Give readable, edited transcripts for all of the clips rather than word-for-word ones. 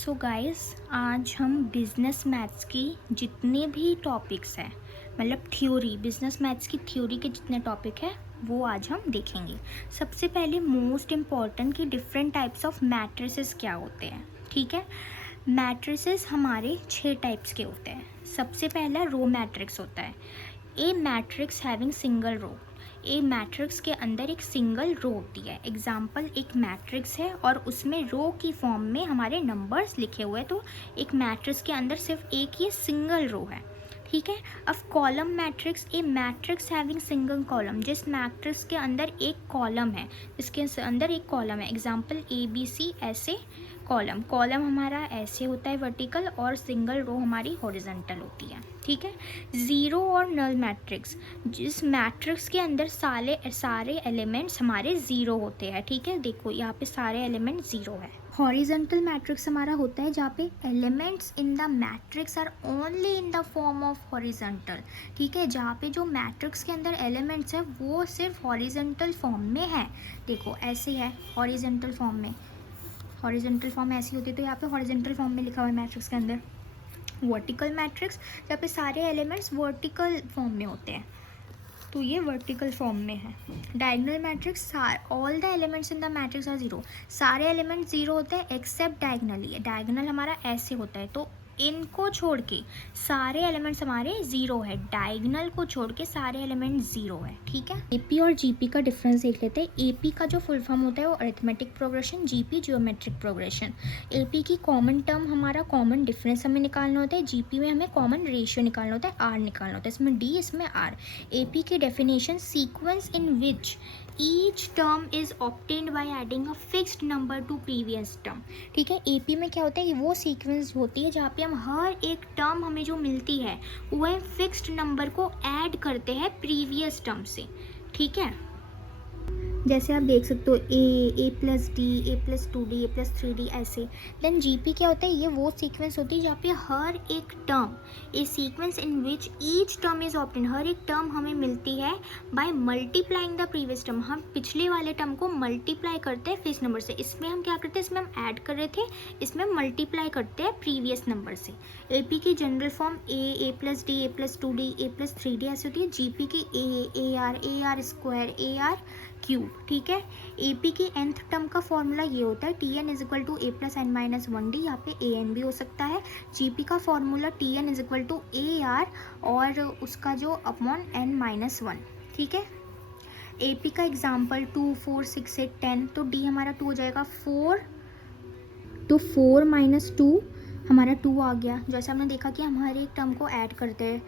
So guys, आज हम business maths की जितने भी टॉपिक्स हैं, मतलब थ्योरी, बिजनेस मैथ्स की थ्योरी के जितने टॉपिक हैं वो आज हम देखेंगे। सबसे पहले मोस्ट इम्पॉर्टेंट कि डिफरेंट टाइप्स ऑफ मैट्रिसेस क्या होते हैं। ठीक है, मैट्रिसेस हमारे 6 टाइप्स के होते हैं। सबसे पहला रो मैट्रिक्स होता है। ए मैट्रिक्स हैविंग सिंगल रो। ए मैट्रिक्स के अंदर एक सिंगल रो होती है। एग्जाम्पल, एक मैट्रिक्स है और उसमें रो की फॉर्म में हमारे नंबर्स लिखे हुए हैं, तो एक मैट्रिक्स के अंदर सिर्फ एक ही सिंगल रो है। ठीक है। अब कॉलम मैट्रिक्स, ए मैट्रिक्स हैविंग सिंगल कॉलम, जिस मैट्रिक्स के अंदर एक कॉलम है, इसके अंदर एक कॉलम है। एग्जाम्पल ABC, ऐसे कॉलम, कॉलम हमारा ऐसे होता है वर्टिकल और सिंगल रो हमारी हॉरिजॉन्टल होती है। ठीक है। ज़ीरो और नल मैट्रिक्स, जिस मैट्रिक्स के अंदर सारे एलिमेंट्स हमारे ज़ीरो होते हैं। ठीक है, देखो यहाँ पे सारे एलिमेंट ज़ीरो है। हॉरिजॉन्टल मैट्रिक्स हमारा होता है जहाँ पे elements in the matrix are only in the form of horizontal. ठीक है, जहाँ पे जो मैट्रिक्स के अंदर एलिमेंट्स है वो सिर्फ हॉरिजॉन्टल फॉर्म में है। देखो ऐसे है हॉरिजॉन्टल फॉर्म में, हॉरिजॉन्टल फॉर्म ऐसी होती है, तो यहाँ पे हॉरिजॉन्टल फॉर्म में लिखा हुआ है मैट्रिक्स के अंदर। वर्टिकल मैट्रिक्स, जहाँ पे सारे एलिमेंट्स वर्टिकल फॉर्म में होते हैं, तो ये वर्टिकल फॉर्म में है। Diagonal matrix, all the elements in the matrix are zero, सारे एलिमेंट जीरो होते हैं एक्सेप्ट डायगोनली। डायगोनल हमारा ऐसे होता है, तो इनको छोड़ के सारे एलिमेंट्स हमारे ज़ीरो है। डायगोनल को छोड़ के सारे एलिमेंट ज़ीरो है। ठीक है। एपी और जीपी का डिफरेंस देख लेते हैं। एपी का जो फुल फॉर्म होता है वो arithmetic progression, GP geometric progression. AP की कॉमन टर्म, हमारा कॉमन डिफरेंस हमें निकालना होता है। जीपी में हमें कॉमन रेशियो निकालना होता है, आर निकालना होता है। इसमें डी, इसमें आर। एपी की definition, sequence in which each term is obtained by adding a fixed number two previous term. ठीक है, एपी में क्या होता है कि वो सीक्वेंस होती है जहाँ पे हम हर एक टर्म हमें जो मिलती है वो हम फिक्स्ड नंबर को ऐड करते हैं प्रीवियस टर्म से। ठीक है, जैसे आप देख सकते हो A+D, A+2D, A+3D ऐसे। देन जीपी क्या होता है, ये वो सीक्वेंस होती है जहाँ पे हर एक term, a sequence in which each term is obtain, हर एक टर्म हमें मिलती है by multiplying the previous term. हम पिछले वाले टर्म को मल्टीप्लाई करते हैं फिक्स नंबर से। इसमें हम क्या करते हैं, इसमें हम ऐड कर रहे थे, इसमें मल्टीप्लाई करते हैं प्रीवियस नंबर से। एपी की general form A+D, A+2D, A+3D ऐसी होती है। जीपी की AR AR क्यूब। ठीक है। एपी की nth टर्म का फॉर्मूला ये होता है Tn is equal to A+n-1D, यहाँ पे An भी हो सकता है। जीपी का formula Tn is equal to AR और उसका जो अपॉन n-1। ठीक है। एपी का एग्जाम्पल 2, 4, 6, 8, 10, तो डी हमारा 2 हो जाएगा 4, तो 4 - 2 हमारा 2 आ गया। जैसे हमने देखा कि हम हर एक टर्म को ऐड करते हैं,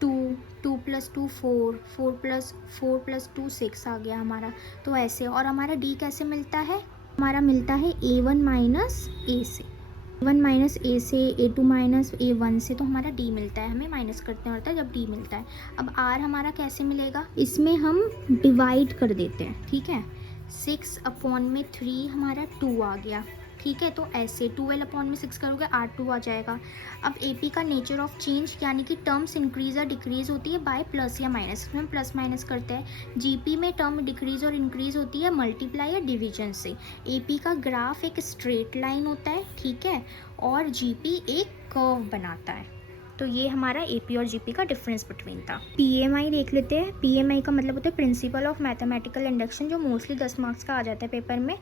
2, 2 + 2 4, 4 + 2 6 आ गया हमारा। तो ऐसे, और हमारा डी कैसे मिलता है, हमारा मिलता है A1 - A से, A1 - A से, A2 - A1 से, तो हमारा डी मिलता है। हमें माइनस करते होता है जब डी मिलता है। अब आर हमारा कैसे मिलेगा, इसमें हम डिवाइड कर देते हैं। ठीक है, 6/3 हमारा 2 आ गया। ठीक है, तो ऐसे 12/6 करोगे R2 आ जाएगा। अब एपी का नेचर ऑफ चेंज, यानी कि टर्म्स इंक्रीज और डिक्रीज होती है बाय प्लस या माइनस, इसमें प्लस माइनस करते हैं। जीपी में टर्म डिक्रीज और इंक्रीज होती है मल्टीप्लाई या डिवीजन से। एपी का ग्राफ एक स्ट्रेट लाइन होता है। ठीक है, और जीपी एक कर्व बनाता है। तो ये हमारा एपी और जीपी का डिफरेंस बिटवीन था। पीएमआई देख लेते हैं। पीएमआई का मतलब होता है प्रिंसिपल ऑफ मैथमेटिकल इंडक्शन, जो मोस्टली 10 मार्क्स का आ जाता है पेपर में।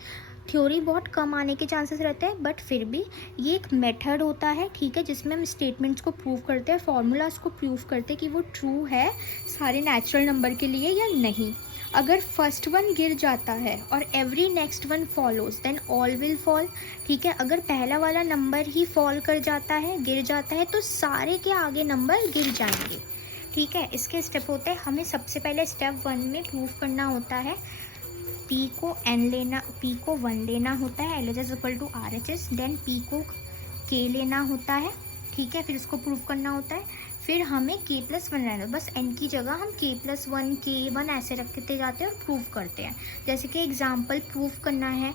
थ्योरी बहुत कम आने के चांसेस रहते हैं, बट फिर भी ये एक मेथड होता है। ठीक है, जिसमें हम स्टेटमेंट्स को प्रूव करते हैं, फॉर्मूलाज को प्रूव करते हैं कि वो ट्रू है सारे नेचुरल नंबर के लिए या नहीं। अगर फर्स्ट वन गिर जाता है और every next one follows, then all will fall. ठीक है, अगर पहला वाला नंबर ही फॉल कर जाता है, गिर जाता है, तो सारे के आगे नंबर गिर जाएंगे। ठीक है, इसके स्टेप होते हैं। हमें सबसे पहले स्टेप 1 में प्रूव करना होता है P को 1 लेना होता है, LHS equal to RHS। Then P को K लेना होता है। ठीक है, फिर इसको प्रूव करना होता है। फिर हमें K+1 रहना, बस n की जगह हम K+1 K1 ऐसे रखते जाते हैं और प्रूव करते हैं। जैसे कि एग्जाम्पल प्रूव करना है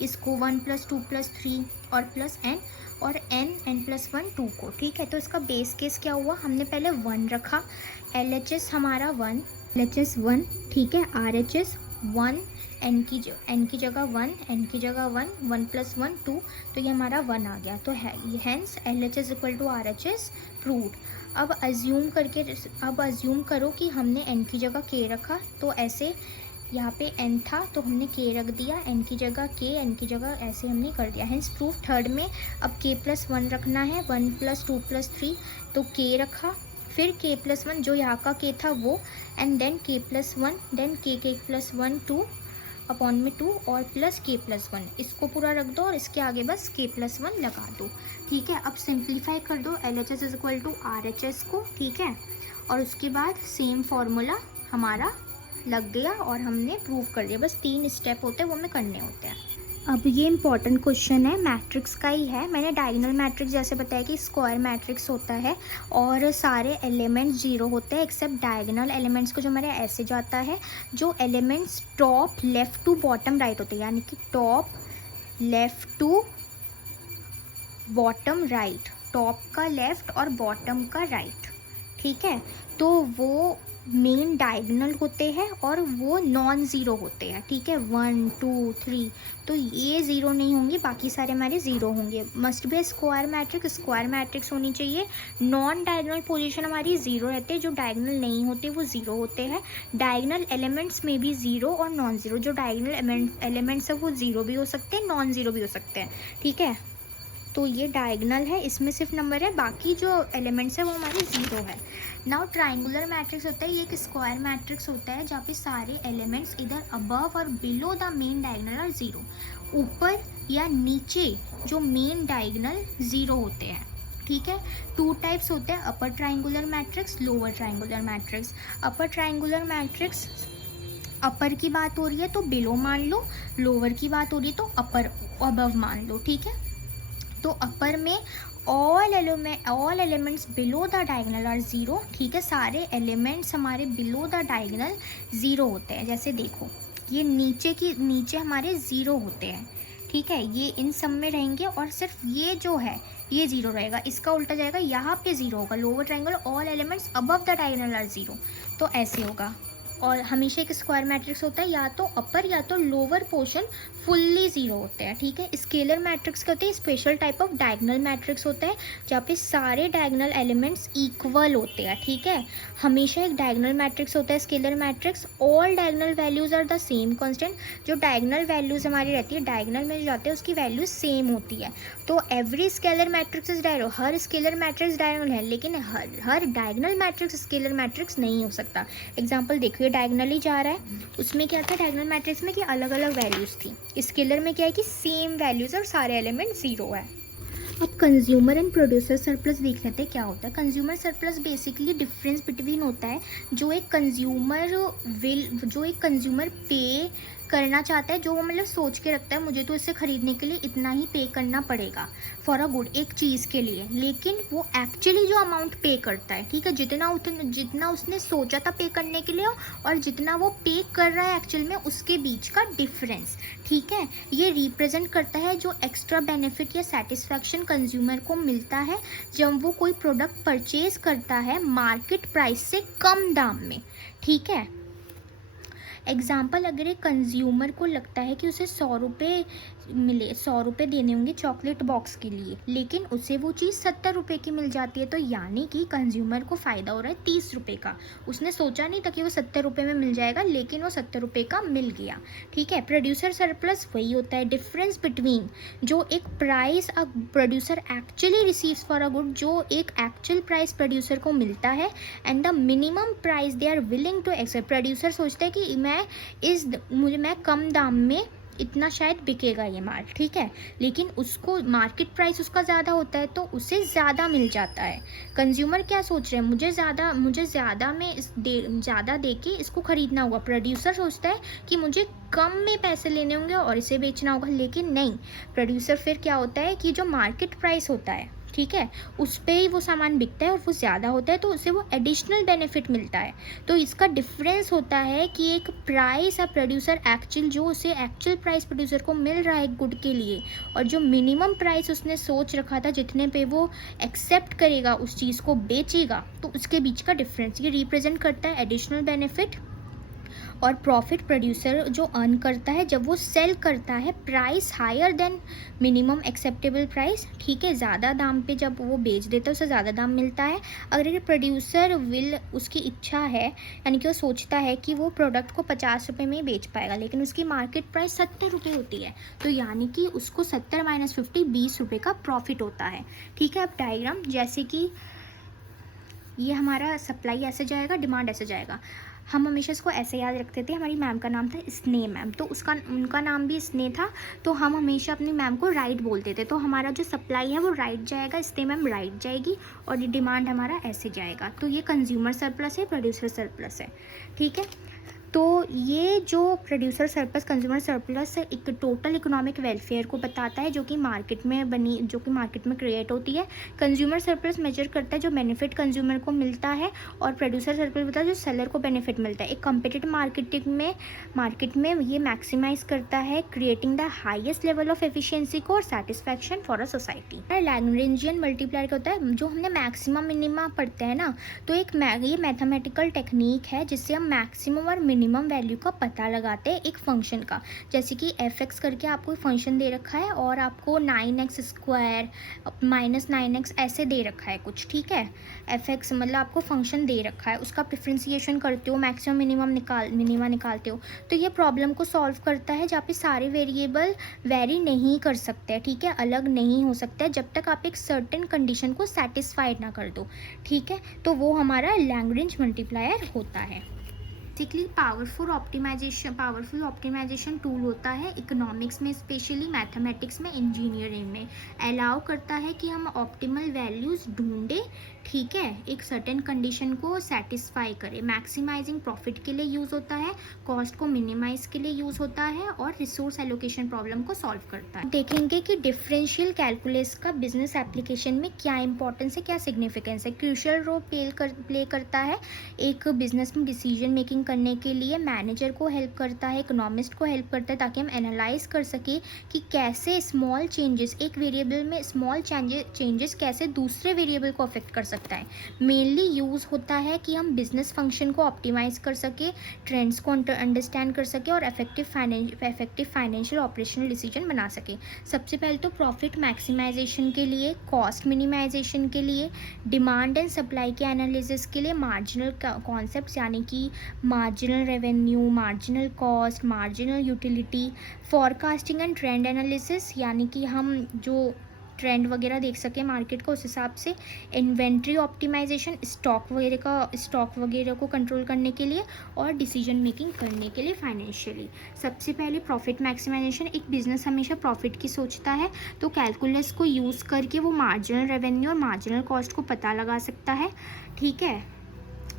इसको 1 + 2 + 3 और +n और n+1 2 को। ठीक है, तो इसका बेस केस क्या हुआ, हमने पहले 1 रखा, LHS हमारा 1, LHS 1। ठीक है, RHS 1, n की जगह 1, n की जगह 1, 1 + 1 2, तो ये हमारा 1 आ गया। तो है hence LHS equal to RHS proved. अब अज्यूम करो कि हमने n की जगह k रखा, तो ऐसे यहाँ पे n था तो हमने k रख दिया, n की जगह k, n की जगह ऐसे हमने कर दिया। हेंस प्रूफ थर्ड में अब k + 1 रखना है, 1 + 2 + 3, तो k रखा, फिर k + 1 जो यहाँ का k था वो, and then k + 1, then k + 1 2 upon में 2 और प्लस k + 1, इसको पूरा रख दो और इसके आगे बस k + 1 लगा दो। ठीक है, अब सिंप्लीफाई कर दो LHS इक्वल टू RHS को। ठीक है, और उसके बाद सेम फार्मूला हमारा लग गया और हमने प्रूव कर दिया। बस 3 स्टेप होते हैं वो हमें करने होते हैं। अब ये इंपॉर्टेंट क्वेश्चन है, मैट्रिक्स का ही है। मैंने डायगोनल मैट्रिक्स जैसे बताया कि स्क्वायर मैट्रिक्स होता है और सारे एलिमेंट्स 0 होते हैं एक्सेप्ट डायगोनल एलिमेंट्स को, जो हमारे ऐसे जाता है, जो elements top left to bottom right होते हैं, यानी कि top left to bottom right, top का लेफ्ट और बॉटम का राइट। ठीक है, तो वो मेन डायगोनल होते हैं और वो नॉन ज़ीरो होते हैं। ठीक है, 1 2 3, तो ये ज़ीरो नहीं होंगे, बाकी सारे हमारे ज़ीरो होंगे। मस्ट बी स्क्वायर मैट्रिक्स होनी चाहिए। नॉन डायगोनल पोजीशन हमारी ज़ीरो रहते हैं, जो डायगोनल नहीं होते वो ज़ीरो होते हैं। डायगोनल एलिमेंट्स में भी ज़ीरो और नॉन ज़ीरो, जो डायगोनल एलिमेंट्स है वो ज़ीरो भी हो सकते हैं, नॉन ज़ीरो भी हो सकते हैं। ठीक है, तो ये डायगोनल है, इसमें सिर्फ नंबर है, बाकी जो एलिमेंट्स है वो हमारे ज़ीरो है। नाउ ट्राइंगुलर मैट्रिक्स होता है, ये एक स्क्वायर मैट्रिक्स होता है जहाँ पे सारे एलिमेंट्स इधर अबव और below the main diagonal are zero, ऊपर या नीचे जो मेन डायगोनल ज़ीरो होते हैं। ठीक है, 2 टाइप्स होते हैं, upper triangular matrix, lower triangular matrix. Upper triangular matrix, upper की बात हो रही है तो बिलो मान लो, लोअर की बात हो रही है तो अपर अबव मान लो। ठीक है, तो अपर में all elements below the diagonal are zero. ठीक है, सारे एलिमेंट्स हमारे बिलो द डायगोनल ज़ीरो होते हैं। जैसे देखो, ये नीचे हमारे ज़ीरो होते हैं। ठीक है, ये इन सब में रहेंगे और सिर्फ ये जो है ये ज़ीरो रहेगा, इसका उल्टा जाएगा, यहाँ पे ज़ीरो होगा। Lower triangle all elements above the diagonal are zero, तो ऐसे होगा। और हमेशा एक स्क्वायर मैट्रिक्स होता है, या तो अपर या तो लोअर पोर्शन फुल्ली ज़ीरो होते हैं। ठीक है, स्केलर मैट्रिक्स का होते हैं special type of diagonal matrix होता है जहाँ पे सारे डायगोनल एलिमेंट्स इक्वल होते हैं। ठीक है, हमेशा एक डायगोनल मैट्रिक्स होता है scalar matrix, all diagonal values are the same constant, जो डायगोनल वैल्यूज़ हमारी रहती है डायगोनल में जो जाते हैं उसकी वैल्यूज सेम होती है। तो every scalar matrix is diagonal, her scalar matrix diagonal है, लेकिन हर डायगोनल मैट्रिक्स स्केलर मैट्रिक्स नहीं हो सकता। एग्जाम्पल देखिए, डायगोनली जा रहा है, उसमें क्या था डायगोनल मैट्रिक्स में कि अलग अलग वैल्यूज़ थी, स्केलर में क्या है कि सेम वैल्यूज़ और सारे एलिमेंट ज़ीरो है। अब कंज्यूमर एंड प्रोड्यूसर सरप्लस देख लेते हैं क्या होता है। Consumer surplus basically difference between होता है जो एक कंज्यूमर पे करना चाहता है, जो वो मतलब सोच के रखता है मुझे तो इससे ख़रीदने के लिए इतना ही पे करना पड़ेगा फॉर अ गुड, एक चीज़ के लिए, लेकिन वो एक्चुअली जो अमाउंट पे करता है, ठीक है, जितना उसने सोचा था पे करने के लिए और जितना वो पे कर रहा है एक्चुअल में, उसके बीच का डिफरेंस। ठीक है, ये रिप्रेजेंट करता है जो एक्स्ट्रा बेनिफिट या सेटिस्फैक्शन कंज्यूमर को मिलता है जब वो कोई प्रोडक्ट परचेज करता है मार्केट प्राइस से कम दाम में। ठीक है, एग्जाम्पल, अगर एक कंज्यूमर को लगता है कि उसे 100 रुपये मिले, 100 रुपये देने होंगे चॉकलेट बॉक्स के लिए, लेकिन उसे वो चीज़ 70 रुपये की मिल जाती है, तो यानी कि कंज्यूमर को फ़ायदा हो रहा है 30 रुपये का। उसने सोचा नहीं था कि वो 70 रुपये में मिल जाएगा, लेकिन वो 70 रुपये का मिल गया। ठीक है, प्रोड्यूसर सरप्लस वही होता है, डिफरेंस बिटवीन जो एक price a producer actually receives for a good, जो एक एक्चुअल प्राइस प्रोड्यूसर को मिलता है, and the minimum price they are willing to accept. Producer सोचता है कि मैं कम दाम में इतना शायद बिकेगा ये माल, ठीक है, लेकिन उसको मार्केट प्राइस उसका ज़्यादा होता है तो उसे ज़्यादा मिल जाता है। कंज्यूमर क्या सोच रहे हैं, मुझे ज़्यादा दे के इसको ख़रीदना होगा। प्रोड्यूसर सोचता है कि मुझे कम में पैसे लेने होंगे और इसे बेचना होगा, लेकिन नहीं, प्रोड्यूसर फिर क्या होता है कि जो मार्केट प्राइस होता है, ठीक है, उस पे ही वो सामान बिकता है और वो ज़्यादा होता है तो उसे वो एडिशनल बेनिफिट मिलता है। तो इसका डिफरेंस होता है कि एक प्राइस या प्रोड्यूसर जो उसे एक्चुअल प्राइस प्रोड्यूसर को मिल रहा है गुड के लिए, और जो मिनिमम प्राइस उसने सोच रखा था जितने पे वो एक्सेप्ट करेगा उस चीज़ को बेचेगा, तो उसके बीच का डिफरेंस ये रिप्रेजेंट करता है एडिशनल बेनिफिट और प्रॉफिट प्रोड्यूसर जो अर्न करता है जब वो सेल करता है price higher than minimum acceptable price, ठीक है, ज़्यादा दाम पे जब वो बेच देता है उसे ज़्यादा दाम मिलता है। अगर प्रोड्यूसर उसकी इच्छा है, यानी कि वो सोचता है कि वो प्रोडक्ट को 50 रुपये में ही बेच पाएगा लेकिन उसकी मार्केट प्राइस 70 रुपये होती है, तो यानी कि उसको 70 - 50 20 रुपये का प्रॉफिट होता है, ठीक है। अब डायग्राम जैसे कि ये हमारा सप्लाई ऐसे जाएगा, डिमांड ऐसे जाएगा। हम हमेशा इसको ऐसे याद रखते थे। हमारी मैम का नाम था स्नेह मैम, तो उनका नाम भी स्नेह था, तो हम हमेशा अपनी मैम को राइट बोलते थे। तो हमारा जो सप्लाई है वो राइट जाएगा, स्नेह मैम राइट जाएगी, और ये डिमांड हमारा ऐसे जाएगा। तो ये कंज्यूमर सरप्लस है, प्रोड्यूसर सरप्लस है, ठीक है। तो ये जो प्रोड्यूसर सरप्लस कंज्यूमर सरप्लस एक टोटल इकोनॉमिक वेलफेयर को बताता है जो कि मार्केट में क्रिएट होती है। कंज्यूमर सरप्लस मेजर करता है जो बेनिफिट कंज्यूमर को मिलता है, और प्रोड्यूसर सरप्लस बताता है जो सेलर को बेनिफिट मिलता है। एक कम्पिटिटिव मार्केट में ये मैक्सिमाइज करता है creating the highest level of efficiency को और satisfaction for a society. Lagrangian multiplier क्या होता है, जो हमने मैक्सिमम मिनिमा पढ़ते हैं ना, तो ये मैथमेटिकल टेक्निक है जिससे हम मैक्सिमम और मिनिमम वैल्यू का पता लगाते हैं एक फंक्शन का। जैसे कि f(x) करके आपको फंक्शन दे रखा है और आपको 9x² -9x ऐसे दे रखा है कुछ, ठीक है। f(x) मतलब आपको फंक्शन दे रखा है, उसका डिफरेंशिएशन करते हो, मैक्सिमम मिनिमा निकालते हो, तो ये प्रॉब्लम को सॉल्व करता है जहाँ पे सारे वेरिएबल वेरी नहीं कर सकते, ठीक है, अलग नहीं हो सकते जब तक आप एक सर्टेन कंडीशन को सेटिस्फाइड ना कर दो, ठीक है। तो वो हमारा लैग्रेंज मल्टीप्लायर होता है। बेसिकली पावरफुल ऑप्टिमाइजेशन टूल होता है इकोनॉमिक्स में, स्पेशली मैथमेटिक्स में, इंजीनियरिंग में। अलाउ करता है कि हम ऑप्टिमल वैल्यूज़ ढूंढें, ठीक है, एक सर्टेन कंडीशन को सेटिस्फाई करें। मैक्सिमाइजिंग प्रॉफिट के लिए यूज़ होता है, कॉस्ट को मिनिमाइज के लिए यूज़ होता है, और रिसोर्स एलोकेशन प्रॉब्लम को सॉल्व करता है। देखेंगे कि डिफरेंशियल कैलकुलस का बिजनेस एप्लीकेशन में क्या इंपॉर्टेंस है, क्या सिग्निफिकेंस है। क्रूशियल रोल प्ले करता है एक बिजनेस में डिसीजन मेकिंग करने के लिए, मैनेजर को हेल्प करता है, इकोनॉमिस्ट को हेल्प करता है, ताकि हम एनालाइज कर सके कि कैसे स्मॉल चेंजेस, एक वेरिएबल में स्मॉल चेंजेस कैसे दूसरे वेरिएबल को अफेक्ट कर सकता है। मेनली यूज़ होता है कि हम बिजनेस फंक्शन को ऑप्टिमाइज कर सके, ट्रेंड्स को अंडरस्टैंड कर सके, और इफेक्टिव फाइनेंशियल ऑपरेशनल डिसीजन बना सके। सबसे पहले तो प्रॉफिट मैक्सिमाइजेशन के लिए, कॉस्ट मिनिमाइजेशन के लिए, डिमांड एंड सप्लाई के एनालिसिस के लिए मार्जिनल कॉन्सेप्ट्स, यानी कि marginal revenue, marginal cost, marginal utility, forecasting and trend analysis, यानी कि हम जो ट्रेंड वगैरह देख सकें मार्केट का उस हिसाब से, इन्वेंट्री ऑप्टिमाइजेशन, स्टॉक वगैरह को कंट्रोल करने के लिए, और डिसीजन मेकिंग करने के लिए फाइनेंशियली। सबसे पहले प्रॉफिट मैक्सिमाइजेशन, एक बिजनेस हमेशा प्रॉफिट की सोचता है, तो कैलकुलस को यूज़ करके वो मार्जिनल रेवेन्यू और मार्जिनल कॉस्ट को पता लगा सकता है, ठीक है।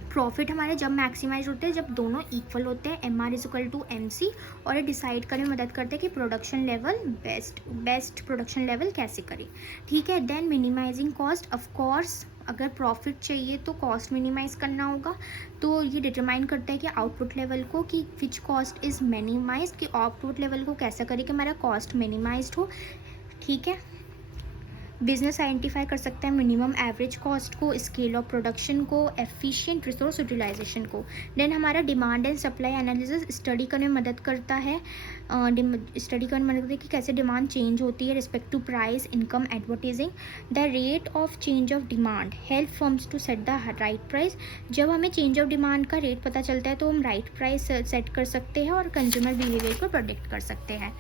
प्रॉफिट हमारे जब मैक्सिमाइज होते हैं जब दोनों इक्वल होते हैं, MR=MC, और ये डिसाइड करने में मदद करते हैं कि production level best production level कैसे करें, ठीक है। Then minimizing cost, of course अगर प्रॉफिट चाहिए तो कॉस्ट मिनिमाइज करना होगा, तो ये डिटरमाइन करता है कि आउटपुट लेवल को, कि विच कॉस्ट इज़ मिनिमाइज, कि आउटपुट लेवल को कैसा करें कि हमारा कॉस्ट मिनिमाइज हो, ठीक है। बिजनेस आइडेंटिफाई कर सकता है मिनिमम एवरेज कॉस्ट को, स्केल ऑफ प्रोडक्शन को, एफिशिएंट रिसोर्स यूटिलाइजेशन को। देन हमारा demand and supply analysis study करने में मदद करता है, कि कैसे डिमांड चेंज होती है respect to price, income, advertising. The rate of change of demand help firms to set the right price. जब हमें चेंज ऑफ डिमांड का रेट पता चलता है तो हम राइट प्राइस सेट कर सकते हैं और कंज्यूमर बिहेवियर को प्रोडिक्ट कर सकते हैं।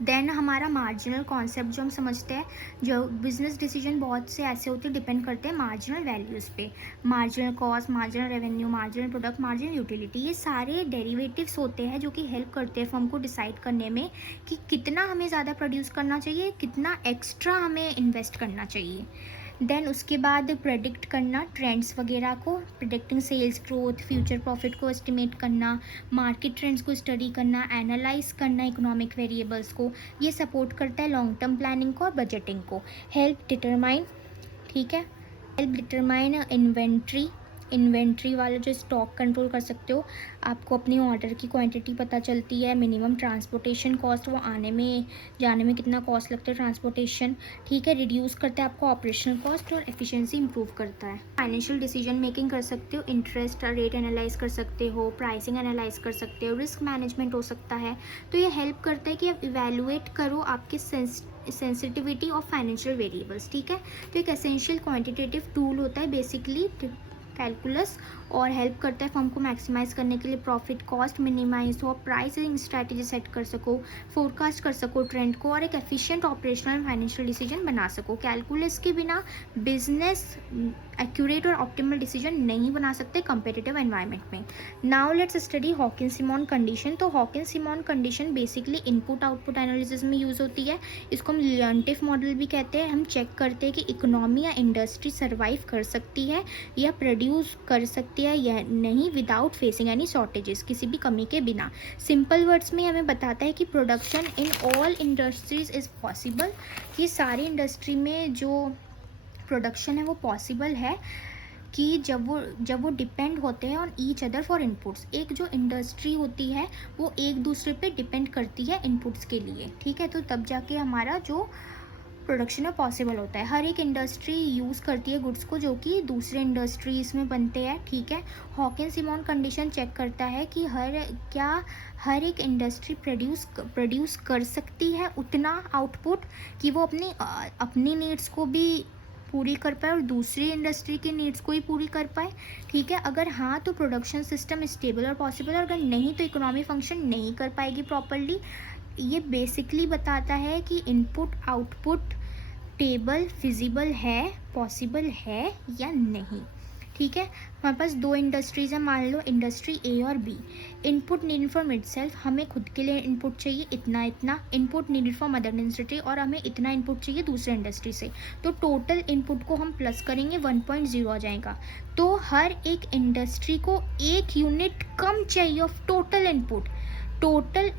देन हमारा मार्जिनल कॉन्सेप्ट जो हम समझते हैं, जो बिजनेस डिसीजन बहुत से ऐसे होते हैं डिपेंड करते हैं मार्जिनल वैल्यूज़ पे, marginal cost, marginal revenue, marginal product, marginal utility, ये सारे डेरिवेटिव्स होते हैं जो कि हेल्प करते हैं फर्म को डिसाइड करने में कि कितना हमें ज़्यादा प्रोड्यूस करना चाहिए, कितना एक्स्ट्रा हमें इन्वेस्ट करना चाहिए। देन उसके बाद प्रेडिक्ट करना ट्रेंड्स वगैरह को, predicting sales growth, future profit को एस्टिमेट करना, मार्केट ट्रेंड्स को स्टडी करना, एनालाइज करना इकोनॉमिक वेरिएबल्स को, ये सपोर्ट करता है लॉन्ग टर्म प्लानिंग को और बजटिंग को। हेल्प डिटरमाइन, ठीक है, हेल्प डिटरमाइन इन्वेंट्री इन्वेंट्री वाला जो स्टॉक कंट्रोल कर सकते हो, आपको अपनी ऑर्डर की क्वांटिटी पता चलती है, मिनिमम ट्रांसपोर्टेशन कॉस्ट, वो आने में जाने में कितना कॉस्ट लगता है ट्रांसपोर्टेशन, ठीक है। रिड्यूस करता है आपको ऑपरेशनल कॉस्ट और एफिशिएंसी इंप्रूव करता है। फाइनेंशियल डिसीजन मेकिंग कर सकते हो, इंटरेस्ट रेट एनालाइज कर सकते हो, प्राइसिंग एनालाइज कर सकते हो, रिस्क मैनेजमेंट हो सकता है। तो ये हेल्प करता है कि आप इवेलुएट करो आपके सेंसिटिविटी ऑफ फाइनेंशियल वेरिएबल्स, ठीक है। तो एक एसेंशियल क्वांटिटेटिव टूल होता है बेसिकली कैलकुलस, और हेल्प करता है फर्म को मैक्सिमाइज करने के लिए प्रॉफिट कॉस्ट मिनिमाइज हो, प्राइसिंग स्ट्रैटेजी सेट कर सको, फोरकास्ट कर सको ट्रेंड को, और एक एफिशिएंट ऑपरेशनल फाइनेंशियल डिसीजन बना सको। कैलकुलस के बिना बिजनेस एक्यूरेट और ऑप्टिमल डिसीजन नहीं बना सकते कम्पिटिटिव एनवायरनमेंट में। Now let's study Hawkins Simon condition. तो Hawkins Simon condition basically input output analysis में यूज़ होती है। इसको हम लियोन्टिफ मॉडल भी कहते हैं। हम चेक करते हैं कि इकोनॉमी या इंडस्ट्री सर्वाइव कर सकती है या प्रोड्यूस कर सकती है या नहीं विदाउट फेसिंग एनी शॉर्टेजेस, किसी भी कमी के बिना। सिंपल वर्ड्स में हमें बताता है कि production in all industries is possible, कि सारी इंडस्ट्री में जो प्रोडक्शन है वो पॉसिबल है कि जब वो डिपेंड होते हैं on each other for inputs. एक जो इंडस्ट्री होती है वो एक दूसरे पे डिपेंड करती है इनपुट्स के लिए, ठीक है। तो तब जाके हमारा जो प्रोडक्शन है पॉसिबल होता है। हर एक इंडस्ट्री यूज़ करती है गुड्स को जो कि दूसरे इंडस्ट्रीज़ में बनते हैं, ठीक है। हॉकिंस-सिमोन कंडीशन चेक करता है कि हर एक इंडस्ट्री प्रोड्यूस कर सकती है उतना आउटपुट कि वो अपनी नीड्स को भी पूरी कर पाए और दूसरी इंडस्ट्री की नीड्स को ही पूरी कर पाए, ठीक है। अगर हाँ तो प्रोडक्शन सिस्टम स्टेबल और पॉसिबल, और अगर नहीं तो इकोनॉमी फंक्शन नहीं कर पाएगी प्रॉपरली। ये बेसिकली बताता है कि इनपुट आउटपुट टेबल फिजिबल है, पॉसिबल है या नहीं, ठीक है। हमारे पास दो इंडस्ट्रीज़ हैं, मान लो इंडस्ट्री ए और B. Input needed from itself, हमें खुद के लिए इनपुट चाहिए इतना input needed from other industry, और हमें इतना इनपुट चाहिए दूसरे इंडस्ट्री से। तो टोटल इनपुट को हम प्लस करेंगे 1.0 आ जाएगा। तो हर एक इंडस्ट्री को 1 यूनिट कम चाहिए ऑफ टोटल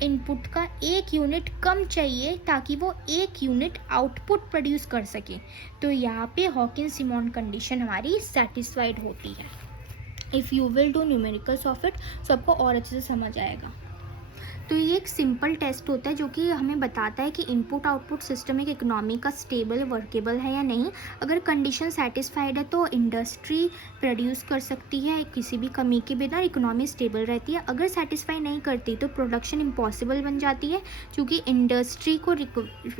इनपुट का 1 यूनिट कम चाहिए ताकि वो 1 यूनिट आउटपुट प्रोड्यूस कर सके। तो यहाँ पे हॉकिंस-सिमोन कंडीशन हमारी सेटिस्फाइड होती है। If you will do numericals of it, तो आपको और अच्छे से समझ आएगा। तो ये एक सिंपल टेस्ट होता है जो कि हमें बताता है कि इनपुट आउटपुट सिस्टम एक इकोनॉमी का स्टेबल वर्केबल है या नहीं। अगर कंडीशन सेटिस्फाइड है तो इंडस्ट्री प्रोड्यूस कर सकती है किसी भी कमी के बिना, इकोनॉमी स्टेबल रहती है। अगर सेटिस्फाई नहीं करती तो प्रोडक्शन इम्पॉसिबल बन जाती है, क्योंकि इंडस्ट्री को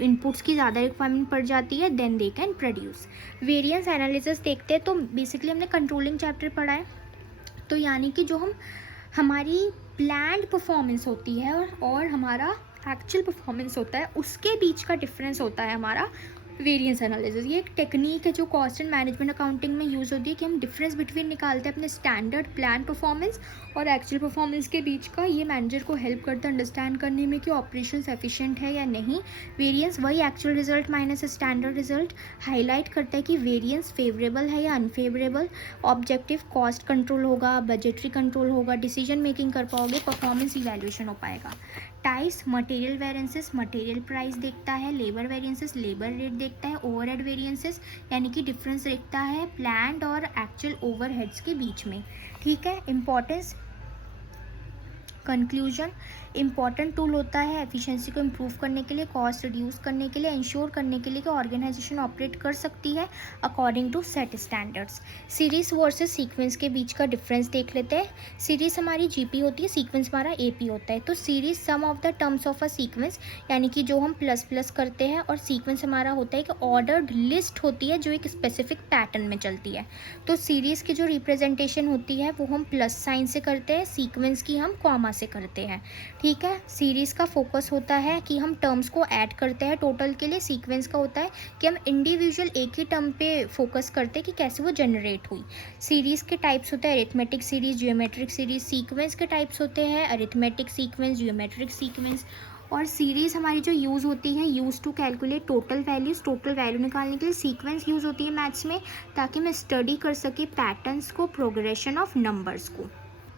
इनपुट्स की ज़्यादा रिक्वायरमेंट पड़ जाती है, then they can produce. Variance analysis देखते हैं। तो बेसिकली हमने कंट्रोलिंग चैप्टर पढ़ा है। तो यानी कि जो हमारी प्लान्ड परफॉर्मेंस होती है और हमारा एक्चुअल परफॉर्मेंस होता है, उसके बीच का डिफरेंस होता है हमारा वेरिएंस एनालिसिस। ये एक टेक्निक है जो कॉस्ट एंड मैनेजमेंट अकाउंटिंग में यूज़ होती है कि हम डिफरेंस बिटवीन निकालते हैं अपने स्टैंडर्ड प्लान परफॉर्मेंस और एक्चुअल परफॉर्मेंस के बीच का। ये मैनेजर को हेल्प करता है अंडरस्टैंड करने में कि ऑपरेशंस एफिशिएंट है या नहीं। वेरिएंस वही actual result minus standard result highlight करता है कि वेरिएंस फेवरेबल है या अनफेवरेबल। ऑब्जेक्टिव कॉस्ट कंट्रोल होगा, बजटरी कंट्रोल होगा, डिसीजन मेकिंग कर पाओगे, परफॉर्मेंस इवैल्यूएशन हो पाएगा। Types material variances material price देखता है, लेबर वेरिएंसेस लेबर रेट देखता है, ओवरहेड वेरिएंसेस यानी कि डिफरेंस देखता है प्लान्ड और एक्चुअल ओवरहेड्स के बीच में, ठीक है। इंपॉर्टेंस कंक्लूजन इंपॉर्टेंट टूल होता है एफिशिएंसी को इम्प्रूव करने के लिए, कॉस्ट रिड्यूस करने के लिए, इंश्योर करने के लिए कि ऑर्गेनाइजेशन ऑपरेट कर सकती है according to set standards. Series versus sequence के बीच का डिफरेंस देख लेते हैं। सीरीज हमारी जीपी होती है, सीक्वेंस हमारा एपी होता है। तो series sum of the terms of a sequence यानी कि जो हम प्लस प्लस करते हैं, और सीक्वेंस हमारा होता है कि ऑर्डर्ड लिस्ट होती है जो एक स्पेसिफिक पैटर्न में चलती है। तो सीरीज़ की जो रिप्रेजेंटेशन होती है वो हम प्लस साइन से करते हैं, सीक्वेंस की हम कॉमा से करते हैं, ठीक है। सीरीज़ का फोकस होता है कि हम टर्म्स को ऐड करते हैं टोटल के लिए, सीक्वेंस का होता है कि हम इंडिविजुअल एक ही टर्म पे फोकस करते हैं कि कैसे वो जनरेट हुई। सीरीज़ के टाइप्स होते हैं arithmetic series, geometric series. Sequence के टाइप्स होते हैं अरिथमेटिक सीक्वेंस, जियोमेट्रिक सीक्वेंस। और सीरीज़ हमारी जो यूज़ होती है use to calculate total value निकालने के लिए। सीक्वेंस यूज़ होती है मैथ्स में ताकि मैं स्टडी कर सके पैटर्न्स को, प्रोग्रेशन ऑफ नंबर्स को।